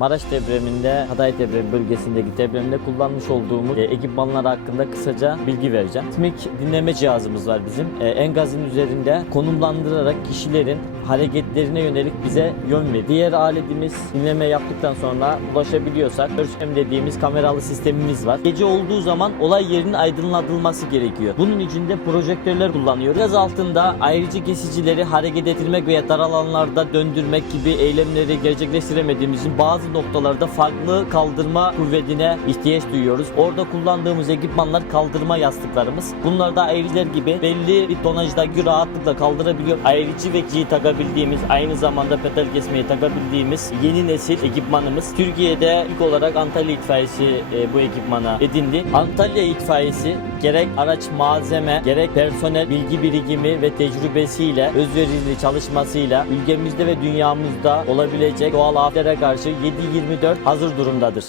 Maraş depreminde, Hatay depremi bölgesindeki depremde kullanmış olduğumuz e, ekipmanlar hakkında kısaca bilgi vereceğim. SMIC dinleme cihazımız var bizim. E, Engaz'ın üzerinde konumlandırarak kişilerin hareketlerine yönelik bize yön veriyor. Diğer aletimiz dinleme yaptıktan sonra ulaşabiliyorsak ölçem dediğimiz kameralı sistemimiz var. Gece olduğu zaman olay yerinin aydınlatılması gerekiyor. Bunun için de projektörler kullanıyoruz. Gaz altında ayrıcı kesicileri hareket ettirmek veya dar alanlarda döndürmek gibi eylemleri gerçekleştiremediğimizin bazı noktalarda farklı kaldırma kuvvetine ihtiyaç duyuyoruz. Orada kullandığımız ekipmanlar kaldırma yastıklarımız. Bunlar da ayrıcılar gibi belli bir tonajdaki rahatlıkla kaldırabiliyor. Ayrıcı ve G takabildiğimiz aynı zamanda pedal kesmeyi takabildiğimiz yeni nesil ekipmanımız. Türkiye'de ilk olarak Antalya itfaiyesi e, bu ekipmana edindi. Antalya itfaiyesi gerek araç malzeme gerek personel bilgi birikimi ve tecrübesiyle özverili çalışmasıyla ülkemizde ve dünyamızda olabilecek doğal afetlere karşı 7-24 hazır durumdadır.